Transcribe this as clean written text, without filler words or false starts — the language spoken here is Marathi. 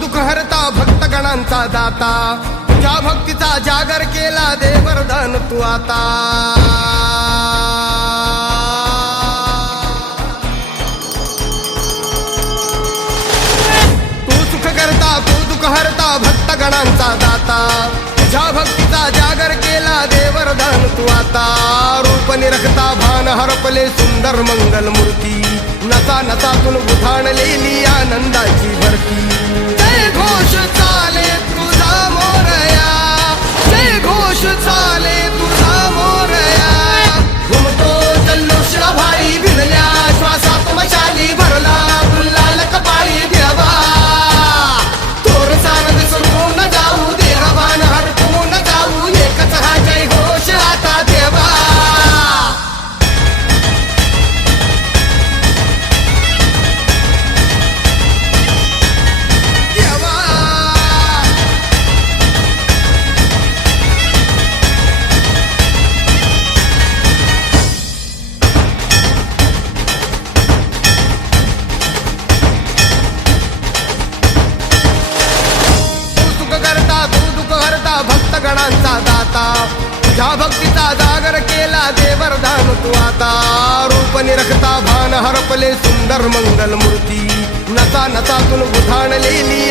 दुःख हरता भक्तगणांचा दाता तुझ्या भक्तीचा जागर केला दे वरदान तू आता तू दुःख हरता भक्तगणांचा दाता तुझ्या भक्तीचा जागर केला दे वरदान तू आता रूप निरखता भान हरपले सुंदर मंगल मूर्ती नसा नसातून उधाणलेली आनंदाची भरती जय घोष चाले तुझा मोरया जय घोष चाले तुझा मोरया घुमतो जल्लोष भाई भिडल्या श्वासात मशाली भरला गुलाल कपाळी देवा भक्तगणांचा दाता तुझ्या भक्तीचा जागर केला दे वरदान तू आता रूप निरखता भान हरपले सुंदर मंगल मूर्ती नसा नसातून उधाणलेली